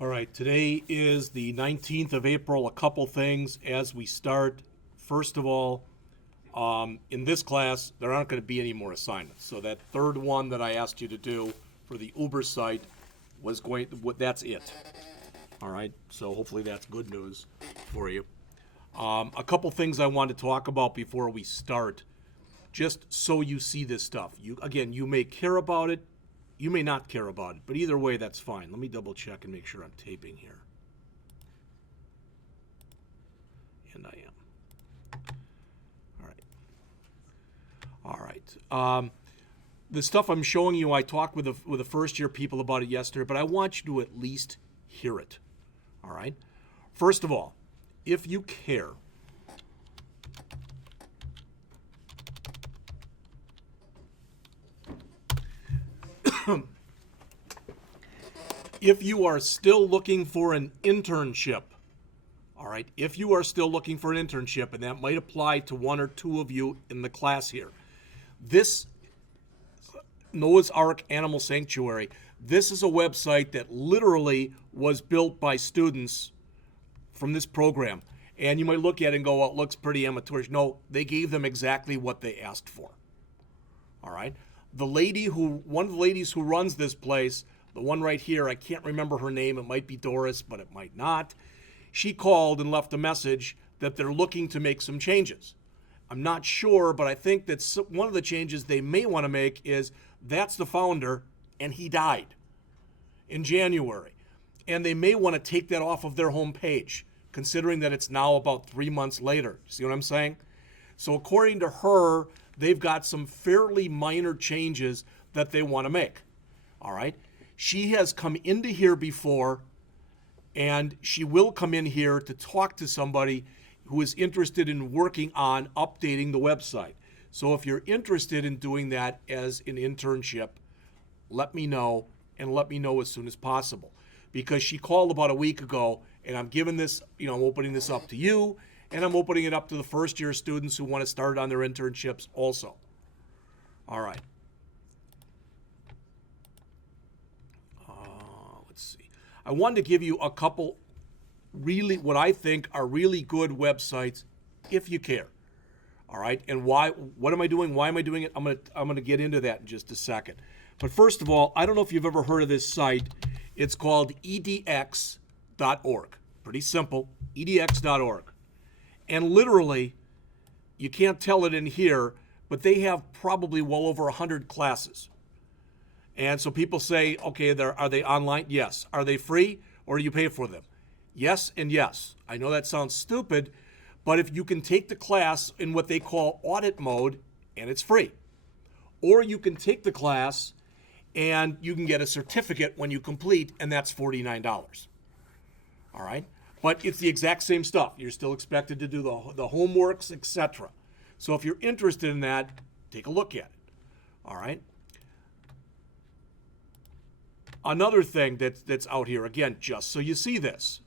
All right, today is the 19th of April. A couple things as we start. First of all, in this class, there aren't going to be any more assignments. So that third one that I asked you to do for the Uber site was that's it. All right, so hopefully that's good news for you. A couple things I want to talk about before we start, just so you see this stuff. You may care about it, you may not care about it, but either way, that's fine. Let me double check and make sure I'm taping here. And I am. All right. The stuff I'm showing you, I talked with the first year people about it yesterday, but I want you to at least hear it. All right. First of all, if you care, if you are still looking for an internship, all right, if you are still looking for an internship, and that might apply to one or two of you in the class here, this Noah's Ark Animal Sanctuary, this is a website that literally was built by students from this program. And you might look at it and go, well, it looks pretty amateurish. No, they gave them exactly what they asked for. All right. One of the ladies who runs this place, the one right here, I can't remember her name. It might be Doris, but it might not. She called and left a message that they're looking to make some changes. I'm not sure, but I think that one of the changes they may want to make is that's the founder, and he died in January. And they may want to take that off of their homepage, considering that it's now about 3 months later. See what I'm saying? So according to her, they've got some fairly minor changes that they want to make. All right? She has come into here before, and she will come in here to talk to somebody who is interested in working on updating the website. So if you're interested in doing that as an internship, let me know, and let me know as soon as possible. Because she called about a week ago, and I'm giving this, I'm opening this up to you, and I'm opening it up to the first year students who want to start on their internships also. All right. Let's see. I wanted to give you a couple what I think are really good websites if you care. All right. And what am I doing? Why am I doing it? I'm going to get into that in just a second. But first of all, I don't know if you've ever heard of this site. It's called edx.org. Pretty simple, edx.org. And literally, you can't tell it in here, but they have probably well over 100 classes. And so people say, okay, are they online? Yes. Are they free, or do you pay for them? Yes and yes. I know that sounds stupid, but if you can take the class in what they call audit mode, and it's free. Or you can take the class and you can get a certificate when you complete, and that's $49. All right? But it's the exact same stuff. You're still expected to do the homeworks, etc. So if you're interested in that, take a look at it. All right? Another thing that's out here, again, just so you see this.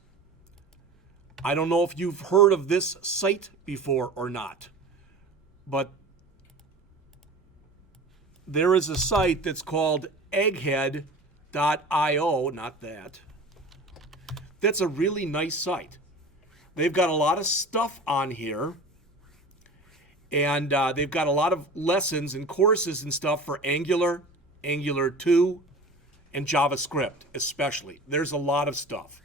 I don't know if you've heard of this site before or not, but there is a site that's called Egghead.io, not that. That's a really nice site. They've got a lot of stuff on here, and they've got a lot of lessons and courses and stuff for Angular, Angular 2, and JavaScript especially. There's a lot of stuff.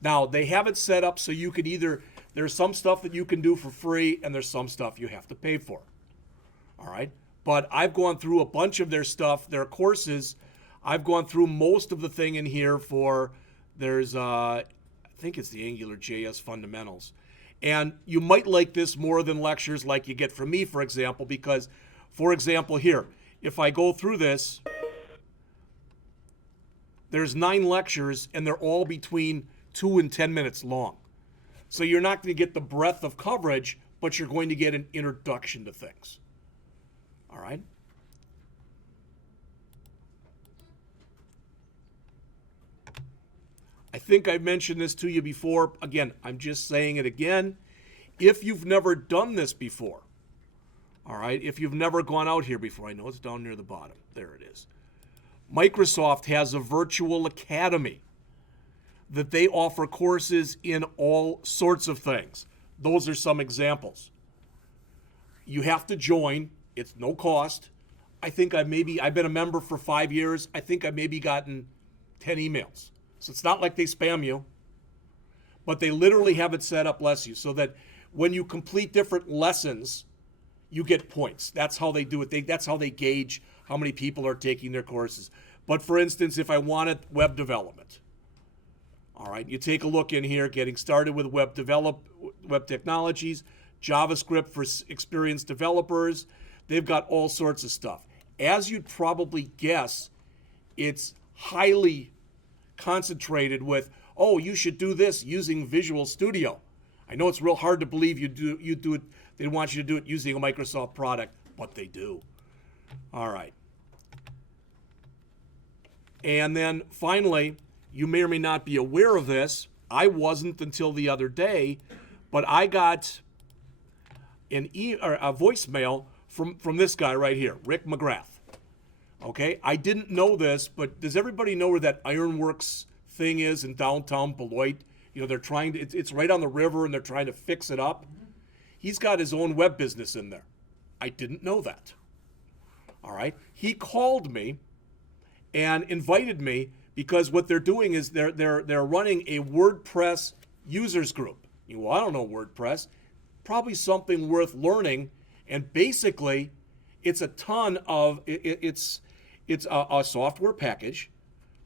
Now, they have it set up so you could there's some stuff that you can do for free, and there's some stuff you have to pay for. All right? But I've gone through a bunch of their stuff, their courses. I've gone through most of the thing in here I think it's the Angular JS fundamentals. And you might like this more than lectures like you get from me, for example, because, for example, here, if I go through this, there's 9 lectures, and they're all between 2 and 10 minutes long. So you're not going to get the breadth of coverage, but you're going to get an introduction to things. All right? I think I've mentioned this to you before. Again, I'm just saying it again. If you've never done this before, all right, if you've never gone out here before, I know it's down near the bottom. There it is. Microsoft has a virtual academy. that they offer courses in all sorts of things. Those are some examples. You have to join. It's no cost. I think I've been a member for 5 years. I think I've maybe gotten 10 emails. So it's not like they spam you, but they literally have it set up, bless you, so that when you complete different lessons, you get points. That's how they do it. That's how they gauge how many people are taking their courses. But for instance, if I wanted web development, all right, you take a look in here, getting started with web technologies, JavaScript for experienced developers. They've got all sorts of stuff. As you'd probably guess, it's highly concentrated with, oh, you should do this using Visual Studio. I know it's real hard to believe you do it. They want you to do it using a Microsoft product, but they do. All right. And then finally, you may or may not be aware of this. I wasn't until the other day, but I got a voicemail from this guy right here, Rick McGrath. Okay, I didn't know this, but does everybody know where that Ironworks thing is in downtown Beloit? You know, they're trying to, it's right on the river and they're trying to fix it up. He's got his own web business in there. I didn't know that. All right, he called me and invited me because what they're doing is they're running a WordPress users group. You know, well, I don't know WordPress. Probably something worth learning. And basically, it's a ton of it's a software package,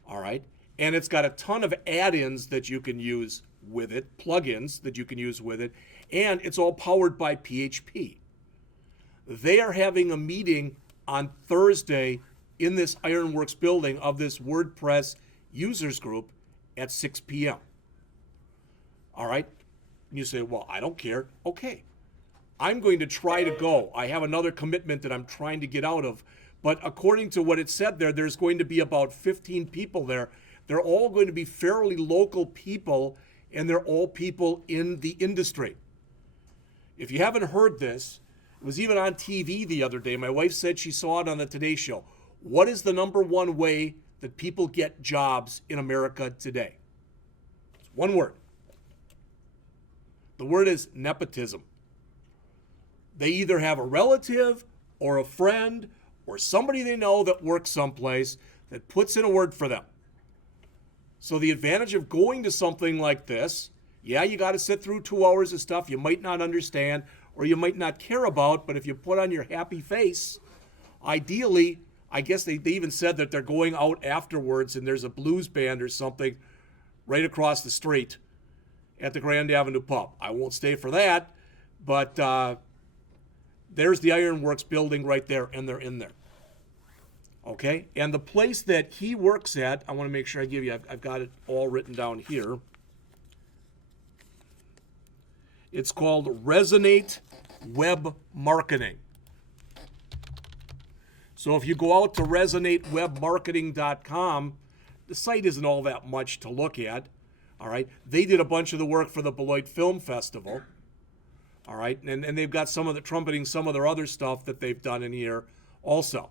all right, and it's got a ton of add-ins that you can use with it, plugins that you can use with it, and it's all powered by PHP. They are having a meeting on Thursday in this Ironworks building of this WordPress users group at 6 p.m. All right, and you say, well, I don't care. Okay. I'm going to try to go. I have another commitment that I'm trying to get out of. But according to what it said there, there's going to be about 15 people there. They're all going to be fairly local people, and they're all people in the industry. If you haven't heard this, it was even on TV the other day. My wife said she saw it on the Today Show. What is the number one way that people get jobs in America today? It's one word. The word is nepotism. They either have a relative or a friend or somebody they know that works someplace that puts in a word for them. So the advantage of going to something like this, yeah, you got to sit through 2 hours of stuff you might not understand or you might not care about, but if you put on your happy face, ideally, I guess they even said that they're going out afterwards and there's a blues band or something right across the street at the Grand Avenue Pub. I won't stay for that, but there's the Ironworks building right there, and they're in there. Okay, and the place that he works at, I want to make sure I give you, I've got it all written down here. It's called Resonate Web Marketing. So if you go out to resonatewebmarketing.com, the site isn't all that much to look at. All right, they did a bunch of the work for the Beloit Film Festival. All right, and they've got some of the trumpeting, some of their other stuff that they've done in here also.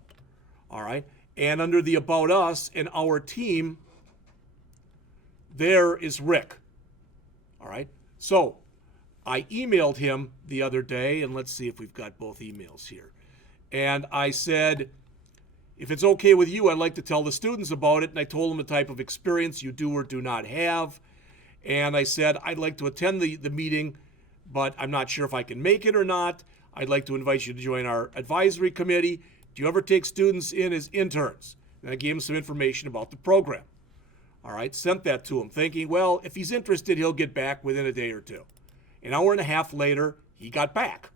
All right, and under the About Us and our team, there is Rick. All right, so I emailed him the other day, and let's see if we've got both emails here. And I said, if it's okay with you, I'd like to tell the students about it. And I told them the type of experience you do or do not have. And I said, I'd like to attend the meeting, but I'm not sure if I can make it or not. I'd like to invite you to join our advisory committee. Do you ever take students in as interns? And I gave him some information about the program. All right, sent that to him, thinking, well, if he's interested, he'll get back within a day or two. An hour and a half later, he got back.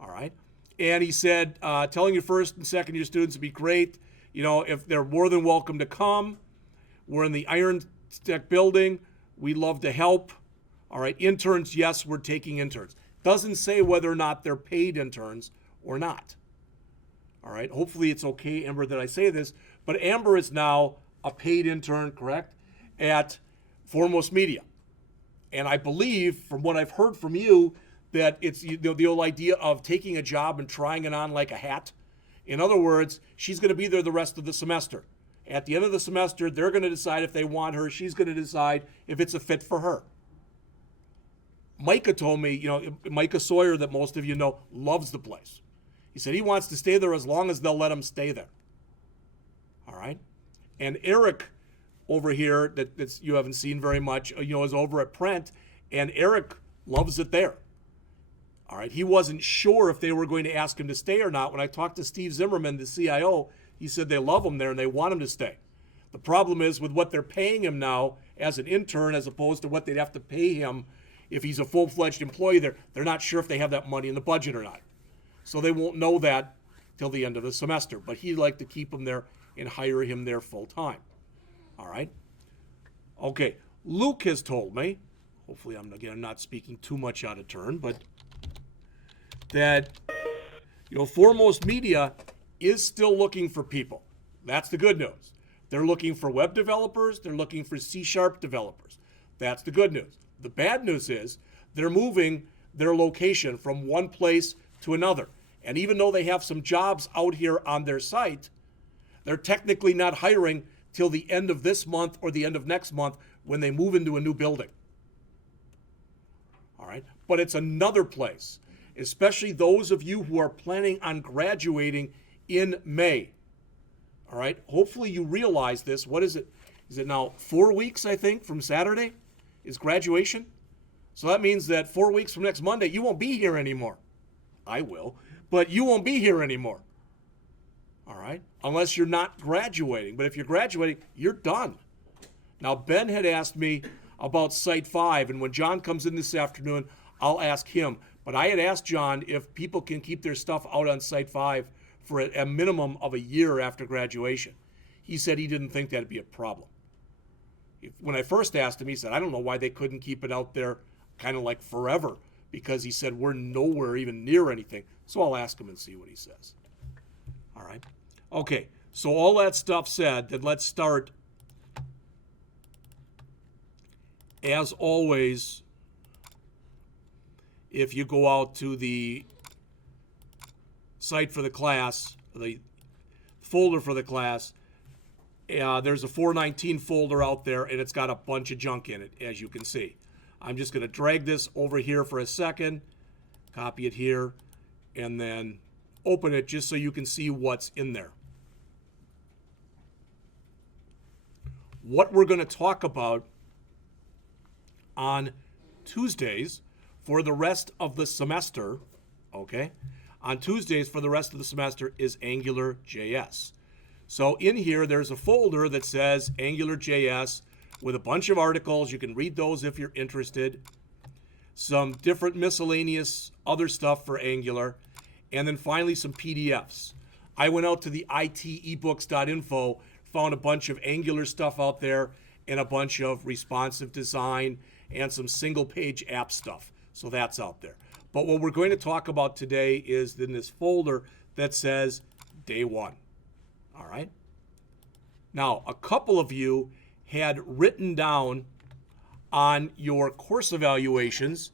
All right, and he said, telling your first and second year students would be great. You know, if they're more than welcome to come. We're in the Iron Tech building. We'd love to help. All right, interns, yes, we're taking interns. Doesn't say whether or not they're paid interns or not. All right, hopefully it's okay, Amber, that I say this, but Amber is now a paid intern, correct, at Foremost Media. And I believe, from what I've heard from you, that it's the old idea of taking a job and trying it on like a hat. In other words, she's going to be there the rest of the semester. At the end of the semester, they're going to decide if they want her. She's going to decide if it's a fit for her. Micah told me, Micah Sawyer, that most of you know, loves the place. He said he wants to stay there as long as they'll let him stay there. All right? And Eric over here, that you haven't seen very much, is over at Prent, and Eric loves it there. All right? He wasn't sure if they were going to ask him to stay or not. When I talked to Steve Zimmerman, the CIO, he said they love him there and they want him to stay. The problem is with what they're paying him now as an intern as opposed to what they'd have to pay him if he's a full-fledged employee. They're not sure if they have that money in the budget or not. So they won't know that till the end of the semester. But he'd like to keep him there and hire him there full-time. All right? Okay, Luke has told me, hopefully I'm not speaking too much out of turn, but that Foremost Media is still looking for people. That's the good news. They're looking for web developers. They're looking for C# developers. That's the good news. The bad news is they're moving their location from one place to another. And even though they have some jobs out here on their site, they're technically not hiring till the end of this month or the end of next month when they move into a new building. All right? But it's another place, especially those of you who are planning on graduating in May. All right? Hopefully you realize this. What is it? Is it now 4 weeks, I think, from Saturday is graduation? So that means that 4 weeks from next Monday, you won't be here anymore. I will, but you won't be here anymore. All right? Unless you're not graduating. But if you're graduating, you're done. Now, Ben had asked me about Site 5, and when John comes in this afternoon, I'll ask him. But I had asked John if people can keep their stuff out on Site 5 for a minimum of a year after graduation. He said he didn't think that'd be a problem. When I first asked him, he said, I don't know why they couldn't keep it out there kind of like forever, because he said we're nowhere even near anything. So I'll ask him and see what he says. All right. Okay, so all that stuff said, then let's start, as always, if you go out to the site for the class, the folder for the class, there's a 419 folder out there, and it's got a bunch of junk in it, as you can see. I'm just going to drag this over here for a second, copy it here, and then open it just so you can see what's in there. What we're going to talk about on Tuesdays for the rest of the semester, okay? On Tuesdays for the rest of the semester is AngularJS. So in here, there's a folder that says AngularJS with a bunch of articles. You can read those if you're interested. Some different miscellaneous other stuff for Angular. And then finally, some PDFs. I went out to the itebooks.info, found a bunch of Angular stuff out there and a bunch of responsive design and some single-page app stuff. So that's out there. But what we're going to talk about today is in this folder that says Day 1. All right? Now, a couple of you had written down on your course evaluations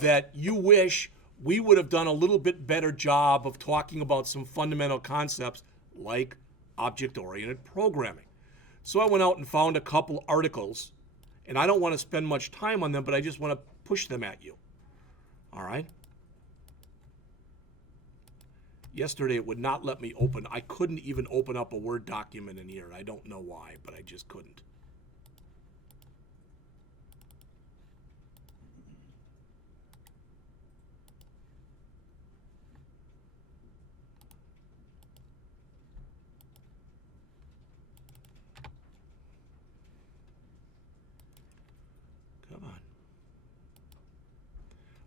that you wish we would have done a little bit better job of talking about some fundamental concepts like object-oriented programming. So I went out and found a couple articles, and I don't want to spend much time on them, but I just want to push them at you. All right? Yesterday, it would not let me open. I couldn't even open up a Word document in here. I don't know why, but I just couldn't. Come on.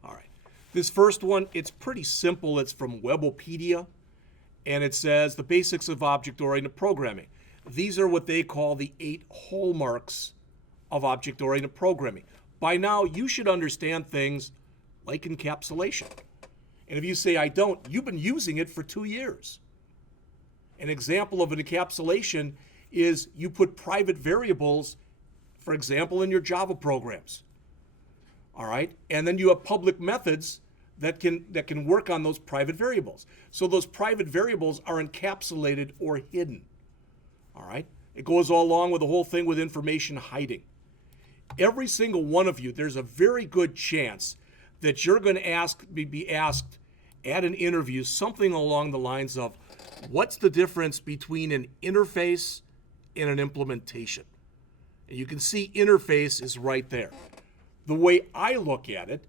All right. This first one, it's pretty simple. It's from Webopedia, and it says the basics of object-oriented programming. These are what they call the 8 hallmarks of object-oriented programming. By now, you should understand things like encapsulation. And if you say, I don't, you've been using it for 2 years. An example of an encapsulation is you put private variables, for example, in your Java programs. All right? And then you have public methods that can work on those private variables. So those private variables are encapsulated or hidden. All right? It goes all along with the whole thing with information hiding. Every single one of you, there's a very good chance that you're going to be asked at an interview something along the lines of, what's the difference between an interface and an implementation? And you can see interface is right there. The way I look at it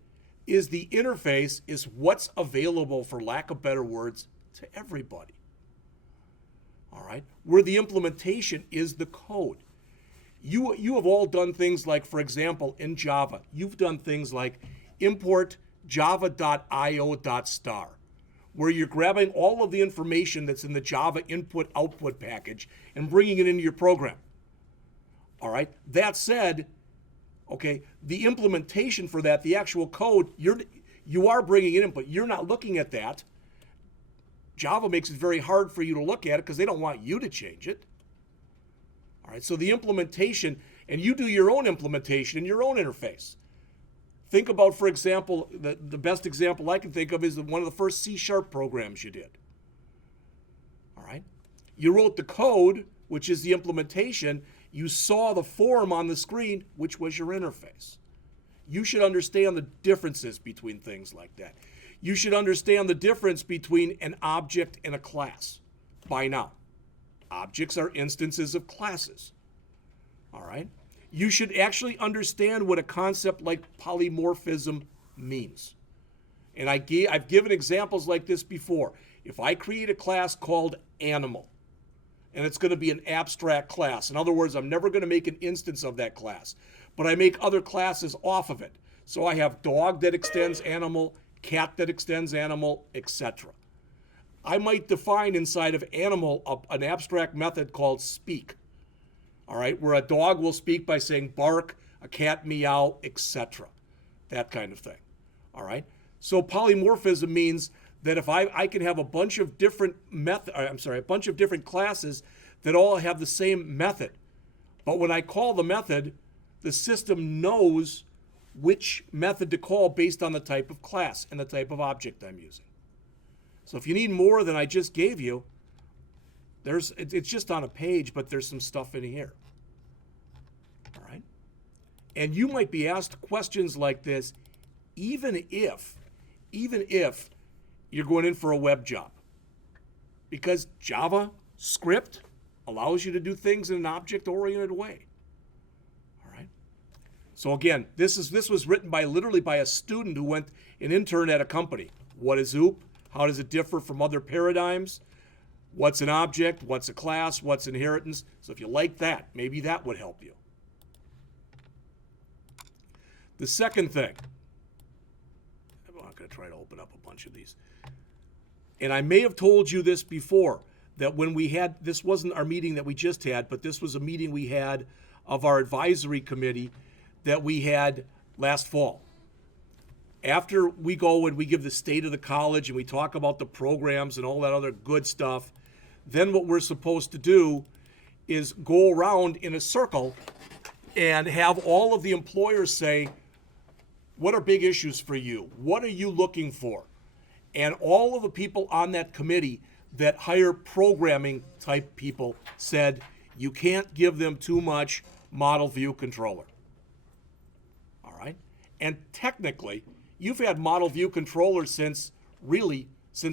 is the interface is what's available, for lack of better words, to everybody. All right? Where the implementation is the code. You have all done things like, for example, in Java, you've done things like import java.io.star, where you're grabbing all of the information that's in the Java input-output package and bringing it into your program. All right? That said, okay, the implementation for that, the actual code, you are bringing it in, but you're not looking at that. Java makes it very hard for you to look at it because they don't want you to change it. All right, so the implementation, and you do your own implementation in your own interface. Think about, for example, the best example I can think of is one of the first C# programs you did. All right, you wrote the code, which is the implementation. You saw the form on the screen, which was your interface. You should understand the differences between things like that. You should understand the difference between an object and a class by now. Objects are instances of classes. All right? You should actually understand what a concept like polymorphism means. And I've given examples like this before. If I create a class called animal, and it's going to be an abstract class. In other words, I'm never going to make an instance of that class, but I make other classes off of it. So I have dog that extends animal, cat that extends animal, etc. I might define inside of animal an abstract method called speak, all right, where a dog will speak by saying bark, a cat meow, etc. That kind of thing, all right? So polymorphism means that if I can have a bunch of different classes that all have the same method, but when I call the method, the system knows which method to call based on the type of class and the type of object I'm using. So if you need more than I just gave you, it's just on a page, but there's some stuff in here. All right? And you might be asked questions like this even if you're going in for a web job. Because JavaScript allows you to do things in an object-oriented way. All right? So again, this was written literally by a student who went an intern at a company. What is OOP? How does it differ from other paradigms? What's an object? What's a class? What's inheritance? So if you like that, maybe that would help you. The second thing, I'm not going to try to open up a bunch of these. And I may have told you this before, that when we had, this wasn't our meeting that we just had, but this was a meeting we had of our advisory committee that we had last fall. After we go and we give the state of the college and we talk about the programs and all that other good stuff, then what we're supposed to do is go around in a circle and have all of the employers say, what are big issues for you? What are you looking for? And all of the people on that committee that hire programming type people said, you can't give them too much ModelViewController. All right? And technically, you've had ModelViewController since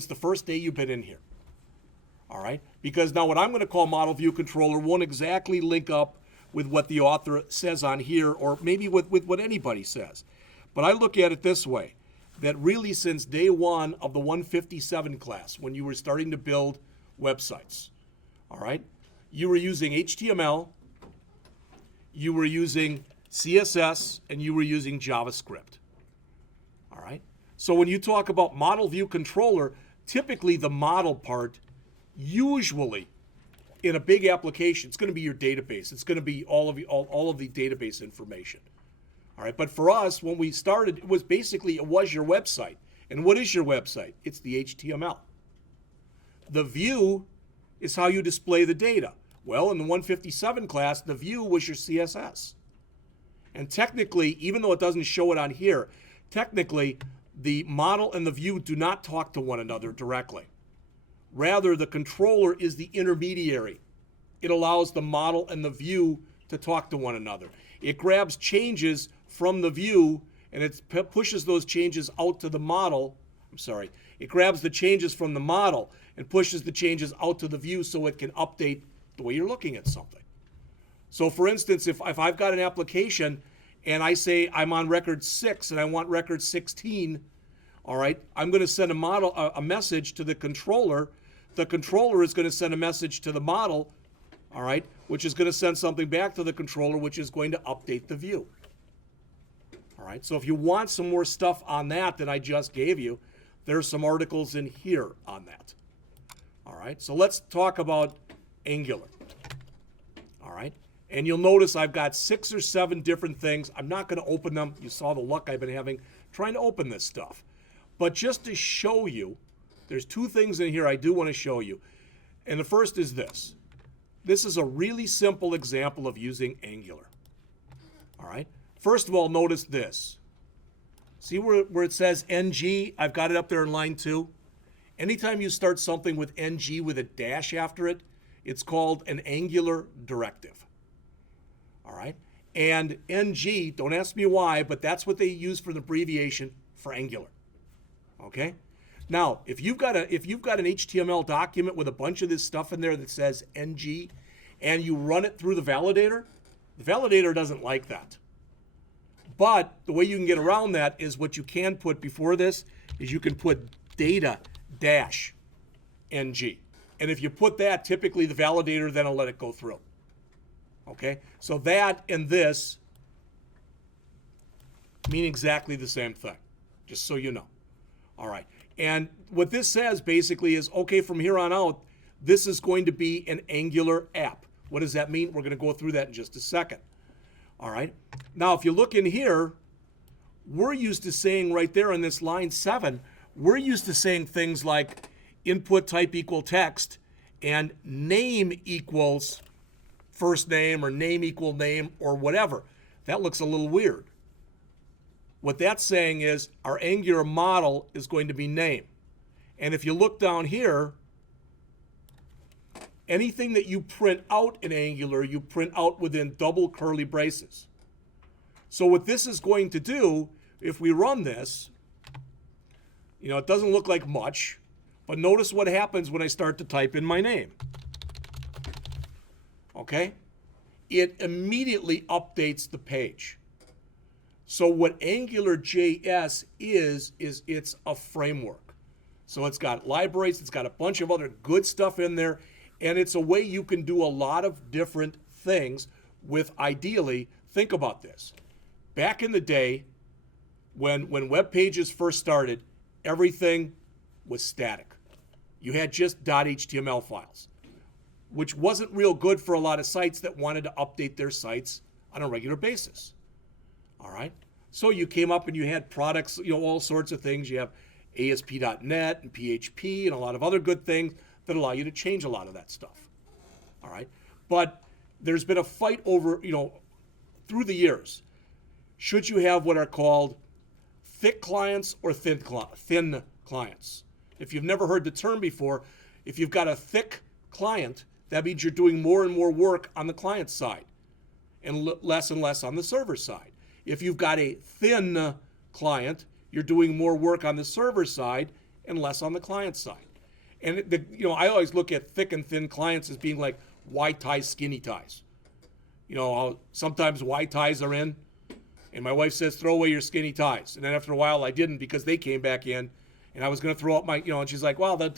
the first day you've been in here. All right? Because now what I'm going to call ModelViewController won't exactly link up with what the author says on here, or maybe with what anybody says. But I look at it this way, that really since day one of the 157 class, when you were starting to build websites, all right, you were using HTML, you were using CSS, and you were using JavaScript. All right? So when you talk about ModelViewController, typically the model part, usually in a big application, it's going to be your database. It's going to be all of the database information. All right, but for us, when we started, it was your website. And what is your website? It's the HTML. The view is how you display the data. Well, in the 157 class, the view was your CSS. And technically, even though it doesn't show it on here, technically, the model and the view do not talk to one another directly. Rather, the controller is the intermediary it allows the model and the view to talk to one another. It grabs changes from the view and it pushes those changes out to the model. I'm sorry. It grabs the changes from the model and pushes the changes out to the view so it can update the way you're looking at something. So for instance, if I've got an application and I say I'm on record 6 and I want record 16, all right, I'm going to send a message to the controller. The controller is going to send a message to the model, all right, which is going to send something back to the controller, which is going to update the view. All right, so if you want some more stuff on that I just gave you, there's some articles in here on that. All right, so let's talk about Angular. All right, and you'll notice I've got 6 or 7 different things. I'm not going to open them. You saw the luck I've been having trying to open this stuff. But just to show you, there's 2 things in here I do want to show you. And the first is this. This is a really simple example of using Angular. All right, first of all, notice this. See where it says NG? I've got it up there in line 2. Anytime you start something with NG with a dash after it, it's called an Angular directive. All right? And NG, don't ask me why, but that's what they use for the abbreviation for Angular. Okay? Now, if you've got an HTML document with a bunch of this stuff in there that says NG, and you run it through the validator doesn't like that. But the way you can get around that is what you can put before this is you can put data dash NG. And if you put that, typically the validator then will let it go through. Okay? So that and this mean exactly the same thing, just so you know. All right. And what this says basically is, okay, from here on out, this is going to be an Angular app. What does that mean? We're going to go through that in just a second. All right. Now, if you look in here, we're used to saying right there in this line 7, we're used to saying things like input type equal text and name equals first name or name equal name or whatever. That looks a little weird. What that's saying is our Angular model is going to be name. And if you look down here, anything that you print out in Angular, you print out within double curly braces. So what this is going to do, if we run this, you know, it doesn't look like much, but notice what happens when I start to type in my name. Okay? It immediately updates the page. So what AngularJS is it's a framework. So it's got libraries, it's got a bunch of other good stuff in there, and it's a way you can do a lot of different things with, ideally, think about this. Back in the day, when web pages first started, everything was static. You had just .html files, which wasn't real good for a lot of sites that wanted to update their sites on a regular basis. All right? So you came up and you had products, you know, all sorts of things. You have ASP.NET and PHP and a lot of other good things that allow you to change a lot of that stuff. All right? But there's been a fight over, you know, through the years. Should you have what are called thick clients or thin clients? If you've never heard the term before, if you've got a thick client, that means you're doing more and more work on the client side and less on the server side. If you've got a thin client, you're doing more work on the server side and less on the client side. And you know, I always look at thick and thin clients as being like wide ties, skinny ties. You know, sometimes wide ties are in, and my wife says, throw away your skinny ties. And then after a while, I didn't because they came back in, and I was going to throw out my, you know, and she's like, well, they'll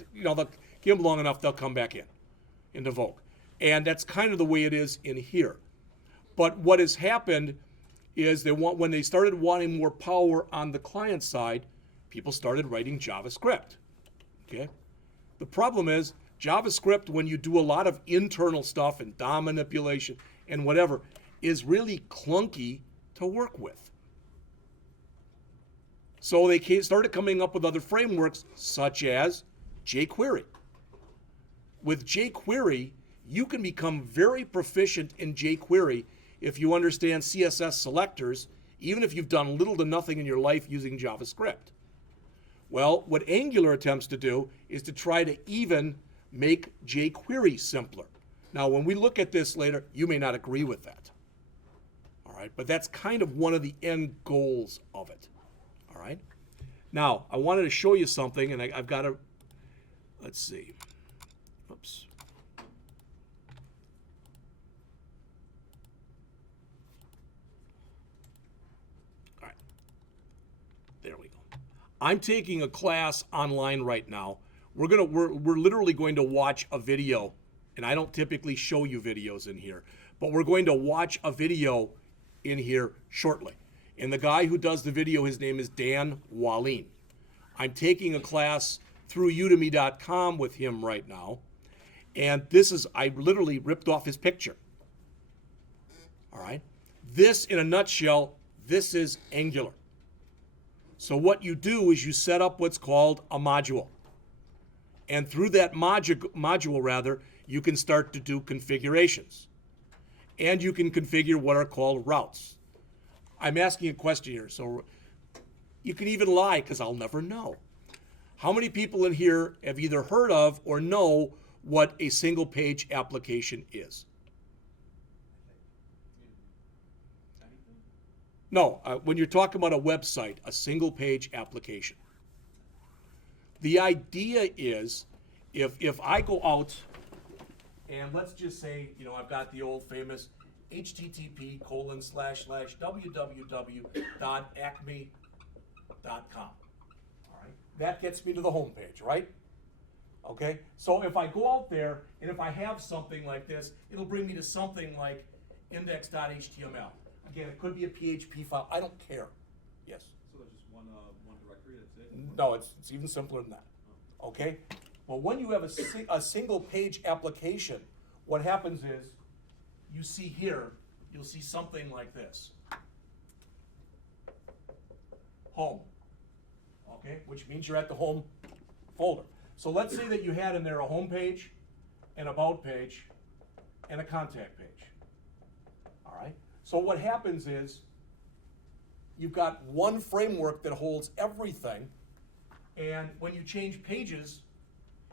give them long enough, they'll come back into vogue. And that's kind of the way it is in here. But what has happened is when they started wanting more power on the client side, people started writing JavaScript. Okay? The problem is JavaScript, when you do a lot of internal stuff and DOM manipulation and whatever, is really clunky to work with. So they started coming up with other frameworks such as jQuery. With jQuery, you can become very proficient in jQuery if you understand CSS selectors, even if you've done little to nothing in your life using JavaScript. Well, what Angular attempts to do is to try to even make jQuery simpler. Now, when we look at this later, you may not agree with that. All right, but that's kind of one of the end goals of it. All right. Now, I wanted to show you something, and I've got to, let's see. Oops. All right. There we go. I'm taking a class online right now. We're literally going to watch a video, and I don't typically show you videos in here, but we're going to watch a video in here shortly. And the guy who does the video, his name is Dan Wallin. I'm taking a class through udemy.com with him right now. And this is, I literally ripped off his picture. All right. This, in a nutshell, this is Angular. So what you do is you set up what's called a module. And through that module, you can start to do configurations. And you can configure what are called routes. I'm asking a question here, so you can even lie because I'll never know. How many people in here have either heard of or know what a single page application is? No, when you're talking about a website, a single page application. The idea is if I go out and let's just say, I've got the old famous http://www.acme.com. All right, that gets me to the home page, right? Okay, so if I go out there and if I have something like this, it'll bring me to something like index.html. Again, it could be a PHP file. I don't care. Yes. So there's just one directory. That's it. No, it's even simpler than that. Okay. Well, when you have a single page application, what happens is you see here, you'll see something like this. Home. Okay, which means you're at the home folder. So let's say that you had in there a home page, an about page, and a contact page. All right. So what happens is you've got one framework that holds everything, and when you change pages,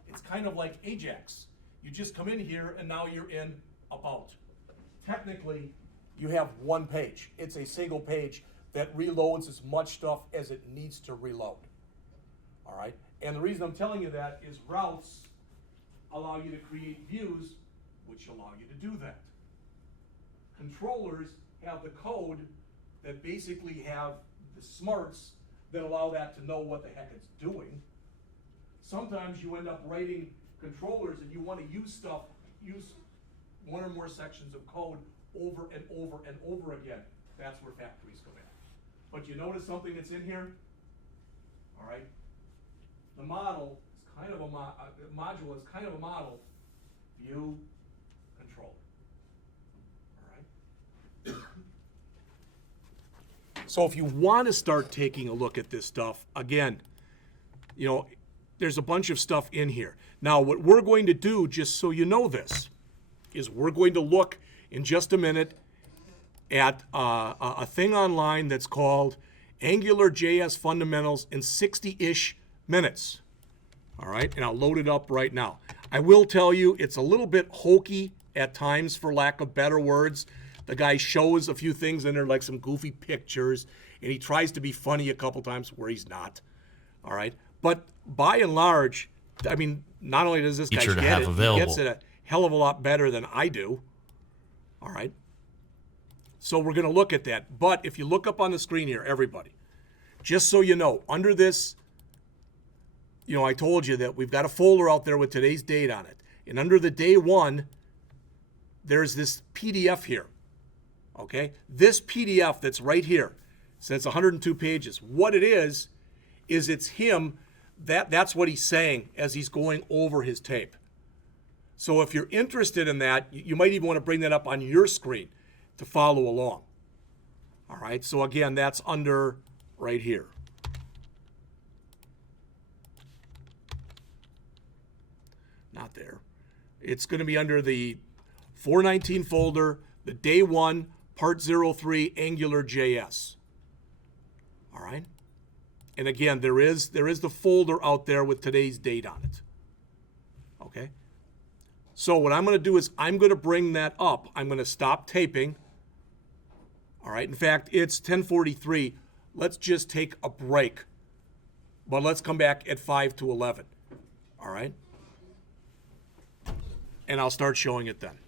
it's kind of like Ajax. You just come in here and now you're in about. Technically, you have one page. It's a single page that reloads as much stuff as it needs to reload. All right? And the reason I'm telling you that is routes allow you to create views, which allow you to do that. Controllers have the code that basically have the smarts that allow that to know what the heck it's doing. Sometimes you end up writing controllers and you want to use one or more sections of code over and over and over again. That's where factories come in. But you notice something that's in here? All right. The model is kind of module is kind of a model. View, controller. All right. So if you want to start taking a look at this stuff, again, there's a bunch of stuff in here. Now, what we're going to do, just so you know this, is we're going to look in just a minute at a thing online that's called AngularJS Fundamentals in 60-ish minutes. All right, and I'll load it up right now. I will tell you, it's a little bit hokey at times, for lack of better words. The guy shows a few things in there, like some goofy pictures, and he tries to be funny a couple times where he's not. All right, but by and large, I mean, not only does this guy get it, he gets it a hell of a lot better than I do. All right. So we're going to look at that. But if you look up on the screen here, everybody, just so you know, under this, I told you that we've got a folder out there with today's date on it. And under the day one, there's this PDF here. Okay? This PDF that's right here, says 102 pages. What it is it's him, that's what he's saying as he's going over his tape. So if you're interested in that, you might even want to bring that up on your screen to follow along. All right, so again, that's under right here. Not there. It's going to be under the 419 folder, the day one, part 03, AngularJS. All right. And again, there is the folder out there with today's date on it. Okay. So what I'm going to do is I'm going to bring that up. I'm going to stop taping. All right. In fact, it's 10:43. Let's just take a break. But let's come back at 5 to 11. All right. And I'll start showing it then.